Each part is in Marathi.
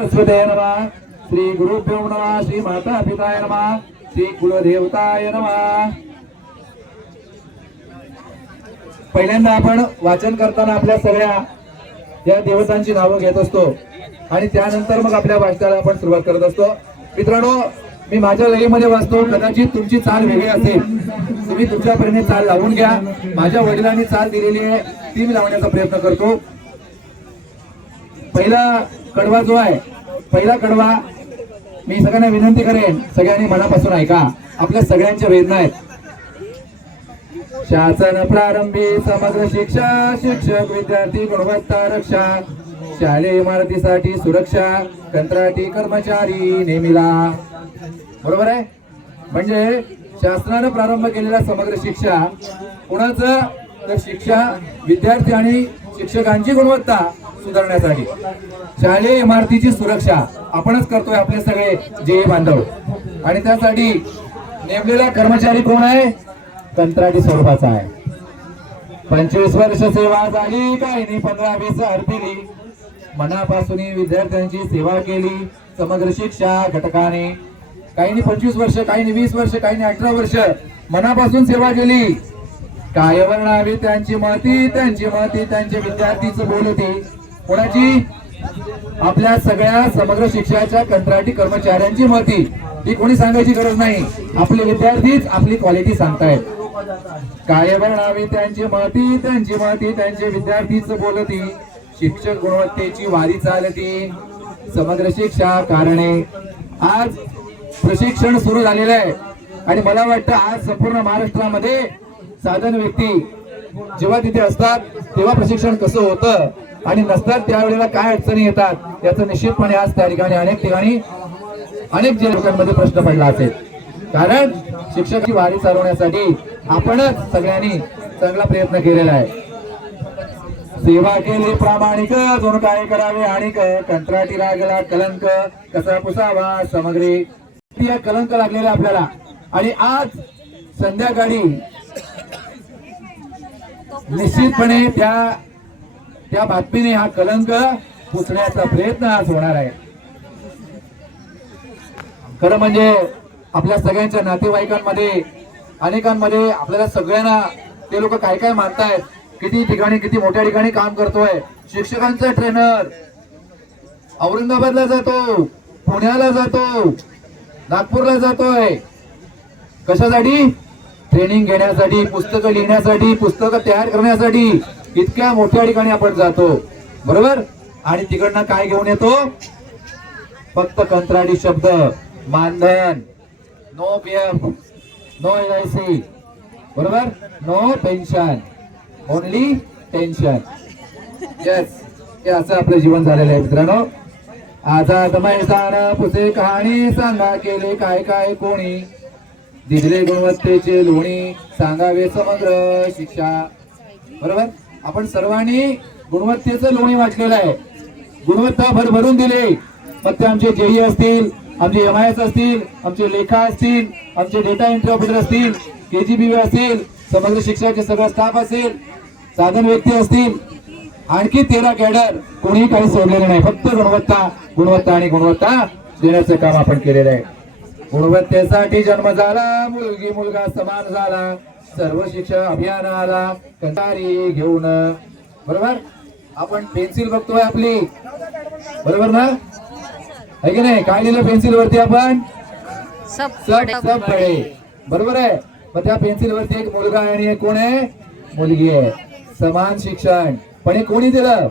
सरस्वतीय नमः. श्री गुरुभ्यो नमः. श्री माता पिताय नमः. श्री कुलदेवताय नमः. पहिल्यांदा आपण वाचन करताना आपल्या सगळ्या या देवतांची नावं घेत असतो आणि त्यानंतर मग आपल्या वाचनाला आपण सुरुवात करत असतो. मित्रांनो, मी माझ्या लयीमध्ये वाचतो, कदाचित तुमची चाल वेगळी असेल, तुम्ही तुमच्या परीने चाल लावून घ्या. माझ्या वडिलांनी चाल दिलेली आहे ती मी लावण्याचा प्रयत्न करतो. पहिला कडवा जो आहे, पहिला कडवा मी सगळ्यांना विनंती करेन, सगळ्यांनी मनापासून ऐका. आपल्या सगळ्यांच्या वेदना आहेत. शासन प्रारंभी समग्र शिक्षा, शिक्षक विद्यार्थी गुणवत्ता रक्षा, शालेय इमारतीसाठी सुरक्षा, कंत्राटी कर्मचारी नेमिला. बरोबर आहे. म्हणजे शासनाने प्रारंभ केलेला समग्र शिक्षा कुणाचं, तर शिक्षा विद्यार्थी आणि शिक्षकांची गुणवत्ता सुधारण्यासाठी, शालेय इमारतीची सुरक्षा आपणच करतोय आपले सगळे जे बांधव. आणि त्यासाठी नेमलेला कर्मचारी कोण आहे, कंत्राटी स्वरूपाचा आहे. 25 वर्ष सेवा झाली, काही 15-20 हरपिली, मनापासून विद्यार्थ्यांची सेवा केली समग्र शिक्षा घटकाने. काही 25 वर्ष, काही 20 वर्ष, काही 18 वर्ष मनापासून सेवा केली. काय वर्णावी त्यांची महती, त्यांची महती त्यांचे विद्यार्थीच बोलती. कोणाची, आपल्या सगळ्या समग्र शिक्षणाच्या कंत्राटी कर्मचाऱ्यांची महती. ही कोणी सांगायची गरज नाही, आपले विद्यार्थीच आपली क्वालिटी सांगतायत. काय वर्णावी त्यांची महती, त्यांची महती त्यांचे विद्यार्थीच बोलती. शिक्षक गुणवत्तेची वारी चालती, समग्र शिक्षा कारणे. आज प्रशिक्षण सुरू झालेलं आहे आणि मला वाटतं आज संपूर्ण महाराष्ट्रामध्ये साधन व्यक्ती जेव्हा तिथे असतात तेव्हा प्रशिक्षण कसं होतं आणि नसतात त्यावेळेला काय अडचणी येतात याचं निश्चितपणे आज त्या ठिकाणी अनेक जे लोकांमध्ये प्रश्न पडला असेल. कारण शिक्षकाची वारी चालवण्यासाठी आपणच सगळ्यांनी चांगला प्रयत्न केलेला आहे. सेवा केली प्रामाणिक, अजून काय करावे आणि कंत्राटी लागला कलंक, कसा पुसावा समग्री. या कलंक लागलेला आपल्याला. आणि आज संध्याकाळी निश्चितपणे त्या बातमीने हा कलंक पुसण्याचा प्रयत्न आज होणार आहे. खरं म्हणजे आपल्या सगळ्यांच्या नातेवाईकांमध्ये अनेकांमध्ये आपल्याला सगळ्यांना ते लोक काय काय मानतायत, किती ठिकाणी किती मोठ्या ठिकाणी काम करतोय. शिक्षकांचा ट्रेनर औरंगाबादला जातो, पुण्याला जातो, नागपूरला जातोय. कशासाठी, ट्रेनिंग घेण्यासाठी, पुस्तकं लिहिण्यासाठी, पुस्तकं तयार करण्यासाठी इतक्या मोठ्या ठिकाणी आपण जातो. बरोबर. आणि तिकडनं काय घेऊन येतो, फक्त कंत्राटी शब्द, मानधन, नो पीएफ, नो LIC, बरोबर, no pension, only tension. Yes, हे असं आपलं जीवन झालेलं आहे मित्रांनो. आझाद मैदान पुसे कहाणी, सांगा केले काय काय कोणी, दिले गुणवत्तेचे लोणी, सांगावे समग्र शिक्षा. बरोबर. आपण सर्वांनी गुणवत्तेचं लोणी वाचलेलं आहे. गुणवत्ता भरभरून दिले. मग ते आमचे JE असतील, आमचे MIS असतील, आमचे लेखा असतील, आमचे डेटा एंट्री ऑपरेटर असतील, KGB असतील, समग्र शिक्षणाचे सगळं स्टाफ असेल, साधन व्यक्ती असतील, आणखी 13 कॅडर, कोणीही काही सोडलेले नाही. फक्त गुणवत्ता गुणवत्ता आणि गुणवत्ता देण्याचं काम आपण केलेलं आहे. गुणवत्तेसाठी जन्म झाला, मुलगी मुलगा समान झाला, सर्व शिक्षण अभियान आला कंटारी घेऊन. बरोबर. आपण पेन्सिल बघतोय आपली, बरोबर ना, आहे की नाही. काय लिहिलं पेन्सिल वरती आपण, सब बडे. बरोबर आहे. मग त्या पेन्सिल वरती एक मुलगा आहे आणि एक कोण आहे, मुलगी आहे. समान शिक्षण पण हे कोणी दिलं,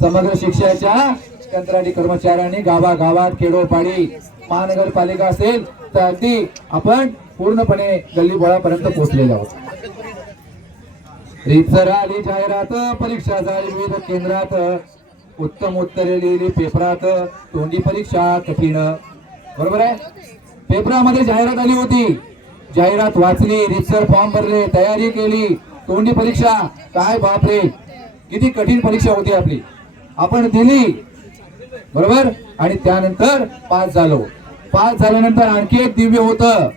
समग्र शिक्षणाच्या कंत्राटी कर्मचाऱ्यांनी. गावागावात, खेडोपाडी, महानगरपालिका असेल तर अगदी आपण पूर्णपणे गल्लीबोळापर्यंत पोहोचलेले आहोत. रीतसर आली जाहिरात, परीक्षा झाली विविध केंद्रात, उत्तम उत्तरे लिहिली पेपरात, तोंडी परीक्षा कठीण. बरोबर आहे. पेपरामध्ये जाहिरात आली होती, जाहिरात वाचली, रीतसर फॉर्म भरले, तयारी केली, तोंडी परीक्षा. काय बापरे, किती कठीण परीक्षा होती आपली, आपण दिली. बरोबर. आणि त्यानंतर पास झालो. पास झाल्यानंतर आणखी एक दिव्य होतं,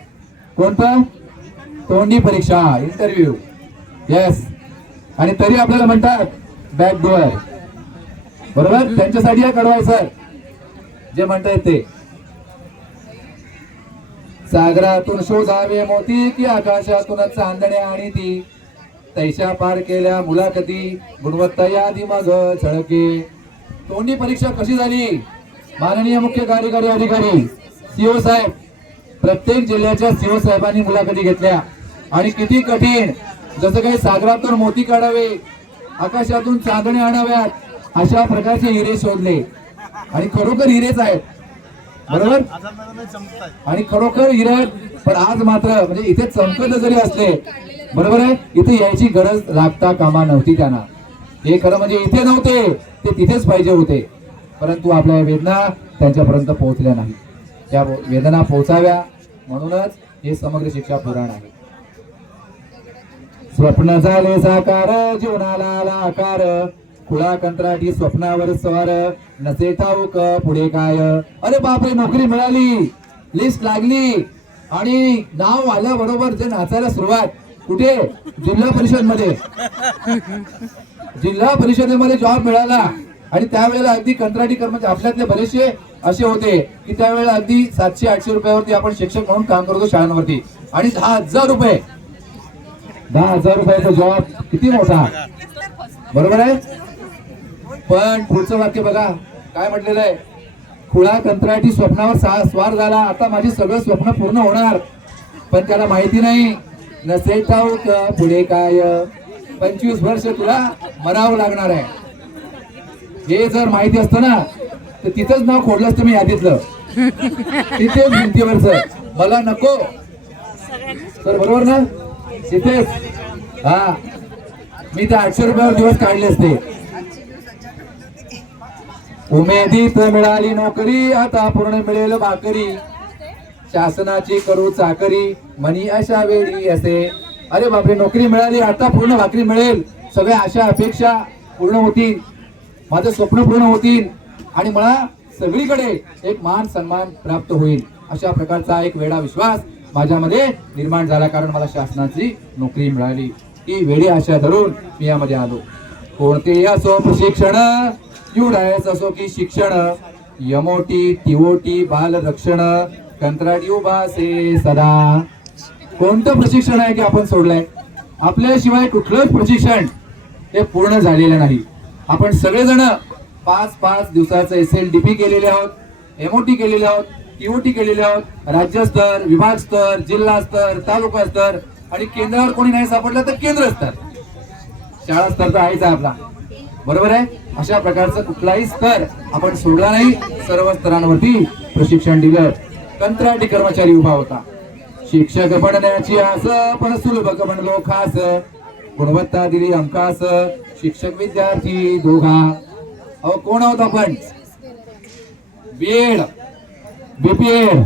कोणतं, तोंडी परीक्षा, इंटरव्ह्यू. येस. आणि तरी आपल्याला म्हणतात बॅकडोअर. बरोबर. त्यांच्यासाठी कडवाय सर जे म्हणतायत ते. सागरातून शोधावे मोती की आकाशातून चांदण्या आणि ती तैशा पार केल्या मुलाखती गुणवत्ता यादी मग झळके. तोंडी परीक्षा कशी झाली? माननीय मुख्य कार्यकारी अधिकारी सीओ साहेब, प्रत्येक जिल्ह्याच्या सीओ साहेबांनी मुलाखती घेतल्या आणि किती कठीण, जसं काही सागरातून मोती काढावे, आकाशातून चांदणे आणाव्यात अशा प्रकारचे हिरे शोधले आणि खरोखर हिरेच आहेत, बरोबर. आणि खरोखर हिरे आहेत. पण आज मात्र म्हणजे इथे चमकत जरी असले, बरोबर आहे, इथे यायची गरज लागता कामा नव्हती त्यांना. हे खरं म्हणजे इथे नव्हते, ते तिथेच पाहिजे होते, परंतु आपल्या वेदना त्यांच्यापर्यंत पोहोचल्या नाही. त्या वेदना पोहोचाव्या म्हणूनच हे समग्र शिक्षा पुराण आहे. स्वप्न झाले साकार जीवनाला आला आकार, खुळा कंत्राटी स्वप्नावर स्वार नसे ठाऊक पुढे काय. अरे बापरे, नोकरी मिळाली, लिस्ट लागली आणि नाव आल्याबरोबर जे नाचायला सुरुवात कुठे? जिल्हा परिषद मध्ये. जिल्हा परिषदेमध्ये जॉब मिळाला आणि त्यावेळेला अगदी कंत्राटी कर्मचारी आपल्यातले बरेचसे असे होते की त्यावेळेला अगदी 700-800 रुपयावरती आपण शिक्षक म्हणून काम करतो शाळांवरती, आणि 10,000 रुपये, 10,000 रुपयाचा जॉब किती मोठा, बरोबर आहे. पण पुढचं वाक्य बघा काय म्हटलेलं आहे. खुळा कंत्राटी स्वप्नावर स्वार झाला, आता माझी सगळं स्वप्न पूर्ण होणार, पण त्याला माहिती नाही नसे ठाऊक पुढे काय. 25 वर्ष तुला मरावं लागणार आहे. हे जर माहिती असतं ना तर तिथंच नाव खोडलं असतं मी यादीतलं, तिथेच भिंतीवरच, मला नको तर, बरोबर ना, तिथेच. हा, मी ते 800 रुपयावर दिवस काढले असते. उमेदीत मिळाली नोकरी, आता पूर्ण मिळेल भाकरी, शासनाची करू चाकरी म्हणी अशा वेळी असे. अरे बापरे, नोकरी मिळाली, आता पूर्ण भाकरी मिळेल, सगळ्या आशा अपेक्षा पूर्ण होतील, माझं स्वप्न पूर्ण होतील आणि मला सगळीकडे एक मान सन्मान प्राप्त होईल, अशा प्रकारचा एक वेडा विश्वास माझ्यामध्ये निर्माण झाला, कारण मला शासनाची नोकरी मिळाली. ही वेडी आशा धरून मी यामध्ये आलो. कोणतेही असो प्रशिक्षण, युडायस असो की शिक्षण, यमोटी टिओटी बाल रक्षण, कंत्राटी उभासे सदा. कोणतं प्रशिक्षण आहे की आपण सोडलंय? आपल्याशिवाय कुठलंच प्रशिक्षण हे पूर्ण झालेलं नाही. आपण सगळेजण 5-5 दिवसाचं SLDP केलेले आहोत, MOT केलेले आहोत, TOT केलेले आहोत, राज्यस्तर, विभाग स्तर, जिल्हा स्तर, तालुका स्तर, आणि केंद्रावर कोणी नाही सापडलं तर केंद्र स्तर, शाळा स्तर तर आहेच आपला, बरोबर आहे. अशा प्रकारचं कुठलाही स्तर आपण सोडला नाही, सर्व स्तरांवरती प्रशिक्षण दिलं. कंत्राटी कर्मचारी उभा होता, शिक्षक बनण्याची आस पण सुलभ बनलो खास, गुणवत्ता दिली हमखास, शिक्षक विद्यार्थी दोघा. अहो कोण आहोत आपण? बीएड, BPED,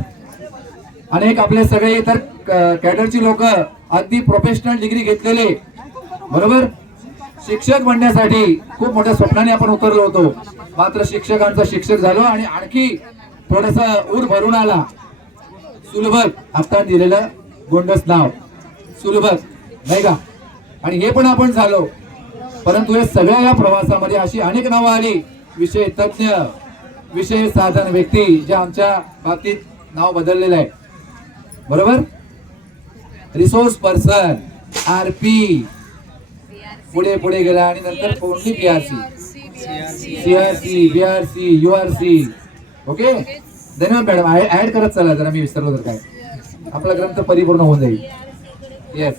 अनेक आपले सगळे इतर कॅडरची लोक अगदी प्रोफेशनल डिग्री घेतलेले, बरोबर. शिक्षक बनण्यासाठी खूप मोठ्या स्वप्नाने आपण उतरलो होतो, मात्र शिक्षकांचा शिक्षक झालो आणि आणखी थोडस ऊर भरून आला. सुलभक, आता दिलेलं गोंडस नाव सुलभक, नाही का, आणि हे पण आपण झालो. परंतु या सगळ्या या प्रवासामध्ये अशी अनेक नावं आली, विषय तज्ञ, विषय साधन व्यक्ती, जे आमच्या बाबतीत नाव बदललेलं आहे, बरोबर. रिसोर्स पर्सन, RP, पुढे पुढे गेला आणि नंतर कोणती PRC, CRC, BRC, URC. Okay, धन्यवाद मॅडम. ऍड करत चला जरा, मी विसरलो तर काय, आपला ग्रंथ परिपूर्ण होऊन जाईल. येस,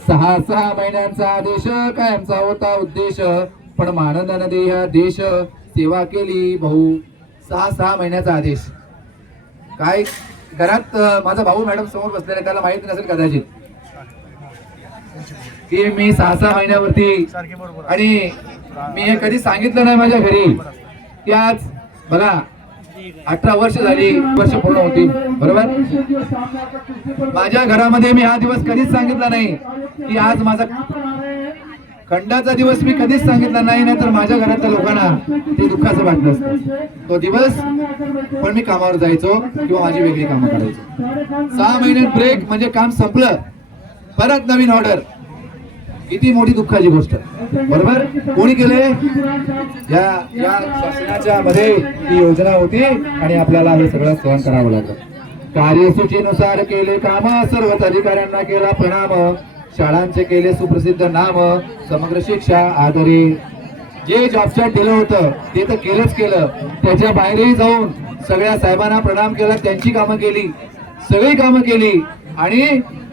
6 महिन्यांचा आदेश कायमचा होता उद्देश, पण मानधन देह देश सेवा केली भाऊ. 6 महिन्याचा आदेश. काय घरात माझा भाऊ मॅडम समोर बसलेला, त्याला माहिती नसेल कदाचित की मी 6 महिन्यावरती, आणि मी हे कधी सांगितलं नाही माझ्या घरी की आज बघा 18 वर्ष झाली, वर्ष पूर्ण होती, बरोबर. माझ्या घरामध्ये मी हा दिवस कधीच सांगितला नाही की आज माझा खंडाचा दिवस, मी कधीच सांगितला नाही, नाहीतर माझ्या घरातल्या लोकांना ते दुःखाचं वाटलं असतं तो दिवस. पण मी कामावर जायचो किंवा माझी वेगळी कामं करायचो. 6 महिन्यात ब्रेक म्हणजे काम संपलं, परत नवीन ऑर्डर किती मोठी दुःखाची गोष्ट, बरोबर. कोणी केले? या शासनाच्या मध्ये ही योजना होती आणि आपल्याला हे सगळं सहन करावं लागलं. कार्यसूचीनुसार केले काम, सर्वच अधिकाऱ्यांना केला प्रणाम, शाळांचे केले सुप्रसिद्ध नाम, समग्र शिक्षा आदरे. जे जॉबच्या दिलं होतं ते तर केलंच केलं, त्याच्या बाहेरही जाऊन सगळ्या साहेबांना प्रणाम केला, त्यांची कामं केली, सगळी कामं केली आणि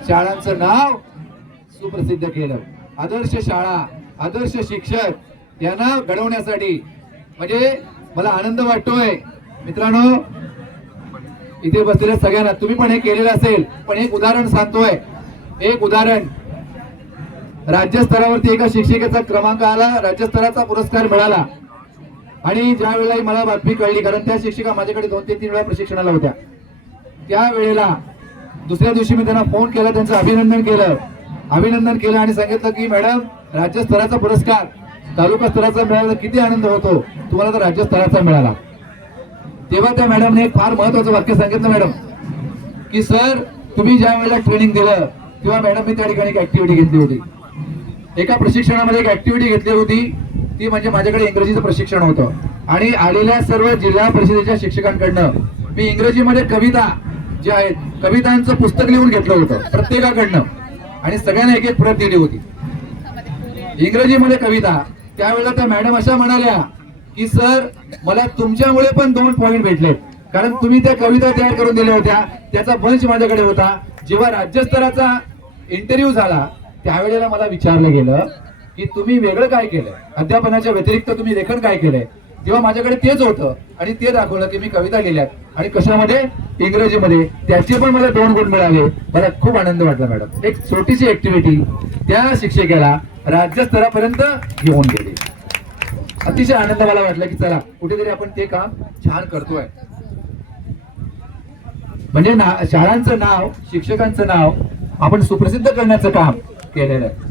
शाळांचं नाव सुप्रसिद्ध केलं. आदर्श शाळा, आदर्श शिक्षक यांना घडवण्यासाठी म्हणजे मला आनंद वाटतोय मित्रांनो. इथे बसलेल्या सगळ्यांना तुम्ही पण हे केलेलं असेल, पण एक उदाहरण सांगतोय. एक उदाहरण, राज्यस्तरावरती एका शिक्षिकेचा क्रमांक आला, राज्यस्तराचा पुरस्कार मिळाला आणि ज्या वेळेला मला बातमी कळली, कारण त्या शिक्षिका माझ्याकडे 2 ते 3 वेळा प्रशिक्षणाला होत्या, त्या वेळेला दुसऱ्या दिवशी मी त्यांना फोन केला, त्यांचं अभिनंदन केलं आणि सांगितलं की मॅडम राज्यस्तराचा पुरस्कार तालुका स्तराचा मिळाला, किती आनंद होतो, तुम्हाला तर राज्यस्तराचा मिळाला. तेव्हा त्या मॅडमने एक फार महत्वाचं वाक्य सांगितलं मॅडम, की सर तुम्ही ज्या वेळेला ट्रेनिंग दिलं तेव्हा मॅडम मी त्या ठिकाणी एक ऍक्टिव्हिटी घेतली होती. एका प्रशिक्षणामध्ये एक ऍक्टिव्हिटी घेतली होती, ती म्हणजे माझ्याकडे इंग्रजीचं प्रशिक्षण होतं आणि आलेल्या सर्व जिल्हा परिषदेच्या शिक्षकांकडनं मी इंग्रजीमध्ये कविता ज्या आहेत, कवितांचं पुस्तक लिहून घेतलं होतं प्रत्येकाकडनं आणि सगळ्यांना एक एक प्रत दिली होती इंग्रजीमध्ये कविता. त्यावेळेला त्या मॅडम अशा म्हणाल्या की सर मला तुमच्यामुळे पण 2 पॉइंट भेटले, कारण तुम्ही त्या कविता तयार करून दिल्या होत्या, त्याचा बंच माझ्याकडे होता. जेव्हा राज्यस्तराचा इंटरव्ह्यू झाला त्यावेळेला मला विचारलं गेलं की तुम्ही वेगळं काय केलंय, अध्यापनाच्या व्यतिरिक्त तुम्ही लेखन काय केलंय, तेव्हा माझ्याकडे तेच होतं आणि ते दाखवलं की मी कविता लिहिल्यात आणि कशामध्ये, इंग्रजीमध्ये. त्याचे पण मला 2 गुण मिळाले. मला खूप आनंद वाटला मॅडम. एक छोटीशी ऍक्टिव्हिटी त्या शिक्षकाला राज्यस्तरापर्यंत घेऊन गेली. अतिशय आनंद मला वाटला की चला कुठेतरी आपण ते काम छान करतोय. म्हणजे शाळांचं नाव, शिक्षकांचं नाव आपण सुप्रसिद्ध करण्याचं काम केलेलं आहे.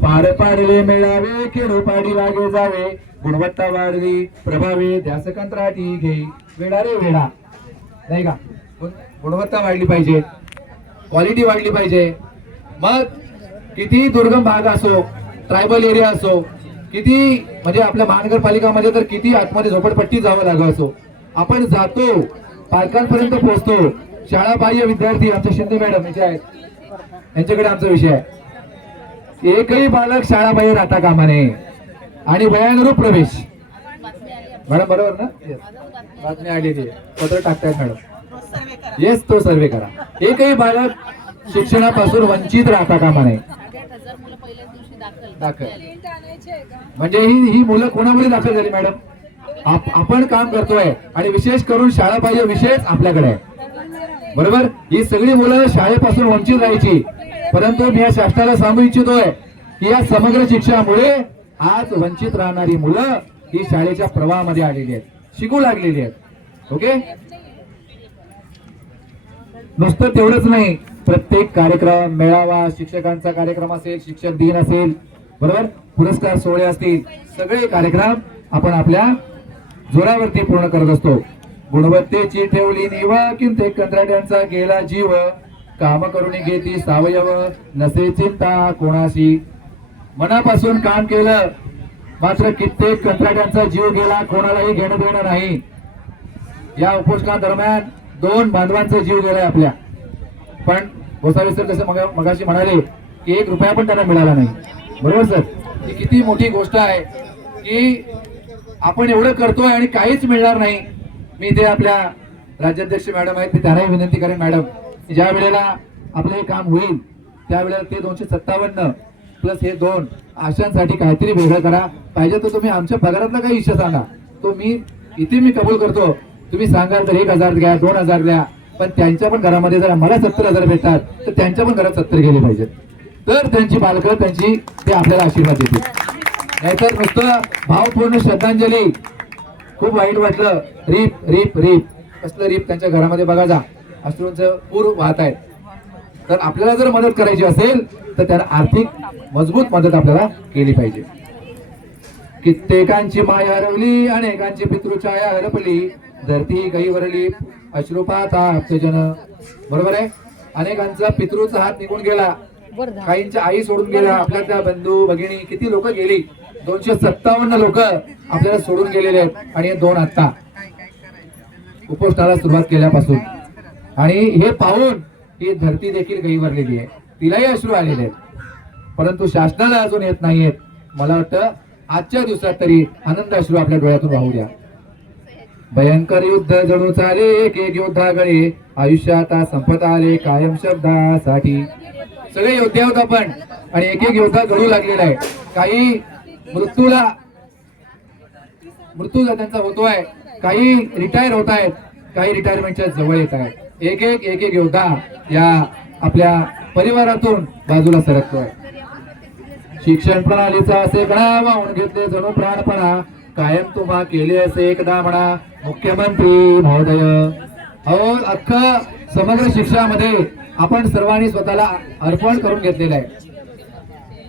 पार पाडले मेळावे, खेडोपाडी लागे जावे, गुणवत्ता वाढली प्रभावे, ध्यास कंत्राटी घे, वेडा रे वेडा, नाही का. गुणवत्ता वाढली पाहिजे, क्वालिटी वाढली पाहिजे. मग किती दुर्गम भाग असो, ट्रायबल एरिया असो, किती म्हणजे आपल्या महानगरपालिकामध्ये तर किती आतमध्ये झोपडपट्टी जावं लागलं असो, आपण जातो, पालकांपर्यंत पोहोचतो. शाळा बाह्य विद्यार्थी आमच्या शिंदे मॅडम जे आहेत यांच्याकडे आमचा विषय आहे, एकही बालक शाळा बाहेर राहता कामा नये आणि वयानुरूप प्रवेश. मॅडम बरोबर ना? बातमी आलेली आहे, पत्र टाकतायत मॅडम. येस, तो सर्वे करा. एकही बालक शिक्षणापासून वंचित राहता कामा नये. दाखल म्हणजे ही मुलं कोणामुळे दाखल झाली मॅडम? आपण काम करतोय आणि विशेष करून शाळा बाह्य विषयच आपल्याकडे आहे, बरोबर. ही सगळी मुलं शाळेपासून वंचित राहायची, परंतु मी या शासनाला सांगू इच्छितोय की या समग्र शिक्षणामुळे आज वंचित राहणारी मुलं ही शाळेच्या प्रवाहामध्ये आलेली आहेत, शिकू लागलेली आहेत. ओके, नुसतं तेवढंच नाही, प्रत्येक कार्यक्रम, मेळावा, शिक्षकांचा कार्यक्रम असेल, शिक्षक दिन असेल, बरोबर, पुरस्कार सोहळे असतील, सगळे कार्यक्रम आपण आपल्या जोरावरती पूर्ण करत असतो. गुणवत्तेची ठेवली निवा, किंते कंत्राट्यांचा गेला जीव, काम करून घेती सावयव, नसे चिंता कोणाशी. मनापासून काम केलं, मात्र कित्येक कंत्राट्यांचा जीव गेला, कोणालाही घेणं देणं नाही. या उपोषणा दरम्यान 2 बांधवांचा जीव गेलाय आपल्या, पण गोसावी सर जसे मगाशी म्हणाले की 1 रुपया पण त्यांना मिळाला नाही, बरोबर सर. ही किती मोठी गोष्ट आहे की आपण एवढं करतोय आणि काहीच मिळणार नाही. मी ते आपल्या राज्याध्यक्ष मॅडम आहेत, मी त्यांनाही विनंती करेन मॅडम, ज्या वेळेला आपलं हे काम होईल त्यावेळेला ते 257 प्लस हे 2 आशांसाठी काहीतरी वेगळं करा. पाहिजे तर तुम्ही आमच्या पगारातला काही इच्छा सांगा, तो मी कबूल करतो. तुम्ही सांगाल तर 1000 द्या, 2000 द्या, पण त्यांच्या पण घरामध्ये जर आम्हाला 70,000 भेटतात तर त्यांच्या पण घरात 70 गेले पाहिजेत, तर त्यांची पालकं ते आपल्याला आशीर्वाद देतील. नाहीतर नुसतं भावपूर्ण श्रद्धांजली. खूप वाईट वाटलं, रीप रीप रीप, कसलं रीप त्यांच्या घरामध्ये बघा जा, अश्रूंचं पूर वाहत आहेत. तर आपल्याला जर मदत करायची असेल तर त्याला आर्थिक मजबूत मदत आपल्याला केली पाहिजे. कित्येकांची माया हरवली, अनेकांची पितृछाया हरपली, धरती गैवरली अश्रुपात आप्तजन. बरोबर आहे, अनेकांचा पितृचा हात निघून गेला, काहींच्या आई सोडून गेल्या, आपल्या त्या बंधू भगिनी किती लोक गेली, 257 लोक आपल्याला सोडून गेलेले आहेत. आणि 2 आता उपोषणाला सुरुवात केल्यापासून. आणि हे पाहून ही धरती देखील गहिवरलेली आहे, तिलाही अश्रू आलेले आहेत. परंतु शासनाला अजून येत नाहीयेत. मला वाटतं आजच्या दिवसात तरी आनंद अश्रू आपल्या डोळ्यातून वाहू द्या. भयंकर युद्ध जणू चाले एक एक योद्धागळे, आयुष्यात संपत आले कायम शब्दासाठी. सगळे योद्धे आहोत आपण आणि एक एक योद्धा घडू लागलेला आहे. काही मृत्यू त्यांचा होतोय, काही रिटायर होत आहेत, काही रिटायरमेंटच्या जवळ येत आहेत. एक एक योद्धा या आपल्या परिवारातून बाजूला सरकतोय. शिक्षण प्रणालीचा असे गणा वाहून घेतले जणू प्राणपणा, कायम तुम्हा केले असे एकदा म्हणा मुख्यमंत्री महोदय. अहो अख्खं समग्र शिक्षणामध्ये आपण सर्वांनी स्वतःला अर्पण करून घेतलेलं आहे.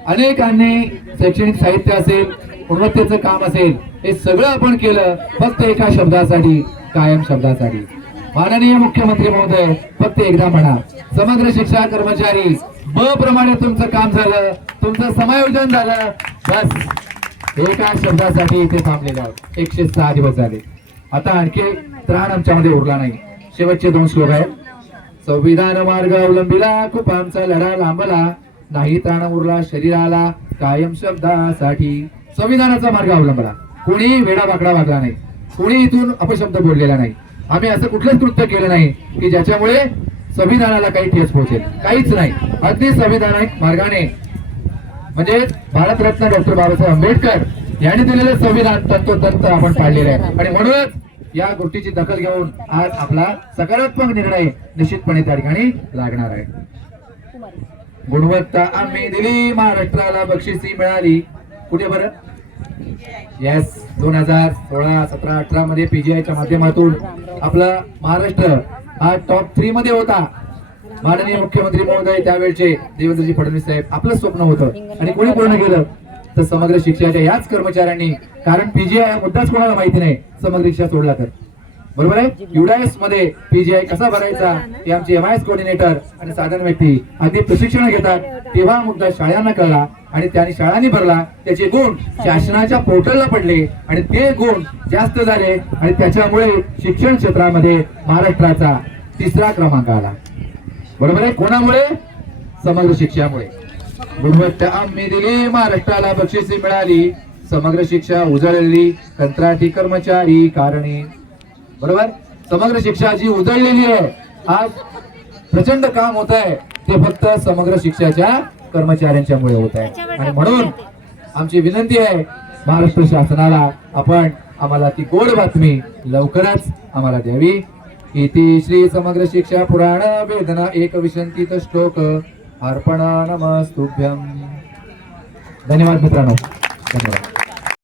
अनेकांनी शैक्षणिक साहित्य असेल, गुणवत्तेचं काम असेल, हे सगळं आपण केलं फक्त एका शब्दासाठी, कायम शब्दासाठी. माननीय मुख्यमंत्री महोदय फक्त एकदा म्हणा समग्र शिक्षा कर्मचारी ब प्रमाणे तुमचं काम झालं, तुमचं समायोजन झालं, बस एका शब्दासाठी इथे थांबलेलं आहोत. 106 दिवस झाले. आता आणखी त्राण आमच्यामध्ये उरला नाही. शेवटचे 2 श्लोक आहेत. संविधान मार्ग अवलंबिला खूप आमचा लढा लांबला, नाही त्राण उरला शरीराला कायम शब्दासाठी. संविधानाचा मार्ग अवलंबला, कोणी वेडा वाकडा वागला नाही, कोणी इथून अपशब्द बोललेला नाही. आम्ही असं कुठलंच कृत्य केलं नाही की ज्याच्यामुळे संविधानाला काही ठेच पोहोचेल, काहीच नाही. अगदी संविधानिक मार्गाने म्हणजे भारतरत्न डॉक्टर बाबासाहेब आंबेडकर यांनी दिलेलं संविधान तंतोतंत आपण पाळलेलं आहे. आणि म्हणूनच या गोष्टीची दखल घेऊन आज आपला सकारात्मक निर्णय निश्चितपणे त्या ठिकाणी लागणार आहे. गुणवत्ता आम्ही दिली, महाराष्ट्राला बक्षिसी मिळाली. कुठे बरं? येस, 2016, 17, 18 मध्ये पीजीआयच्या माध्यमातून आपला महाराष्ट्र हा टॉप 3 मध्ये होता. माननीय मुख्यमंत्री महोदय त्यावेळचे देवेंद्रजी फडणवीस साहेब, आपलं स्वप्न होतं आणि कोणी पूर्ण केलं तर समग्र शिक्षणाच्या याच कर्मचाऱ्यांनी. कारण पीजीआय हा मुद्दाच कोणाला माहिती नाही समग्र शिक्षा सोडला तर, बरोबर आहे. युडाएस मध्ये पीजीआय कसा भरायचा हे आमचे एमआयएस कोऑर्डिनेटर आणि साधारण व्यक्ती अगदी प्रशिक्षण घेतात. तेव्हा मुद्दा शाळांना कळला आणि त्यांनी शाळांनी भरला, त्याचे गुण शासनाच्या पोर्टलला पडले आणि ते गुण जास्त झाले आणि त्याच्यामुळे शिक्षण क्षेत्रामध्ये महाराष्ट्राचा 3रा क्रमांक आला. बरोबर आहे. कोणामुळे? समग्र शिक्षणामुळे. गुणवत्ता आम्ही दिली, महाराष्ट्राला बक्षिसी मिळाली, समग्र शिक्षा उजळली कंत्राटी कर्मचारी कारणे. बरोबर. समग्र शिक्षा जी उजळलेली आहे, आज प्रचंड काम होत आहे, ते फक्त समग्र शिक्षाच्या कर्मचाऱ्यांच्या मुळे होत आहे. आणि म्हणून आमची विनंती आहे महाराष्ट्र शासनाला, आपण आम्हाला ती गोड बातमी लवकरच आम्हाला द्यावी. इति श्री समग्र शिक्षा पुराण वेदना 1 विशंतीत श्लोक अर्पण नमस्तुभ्यं. धन्यवाद मित्रांनो, धन्यवाद.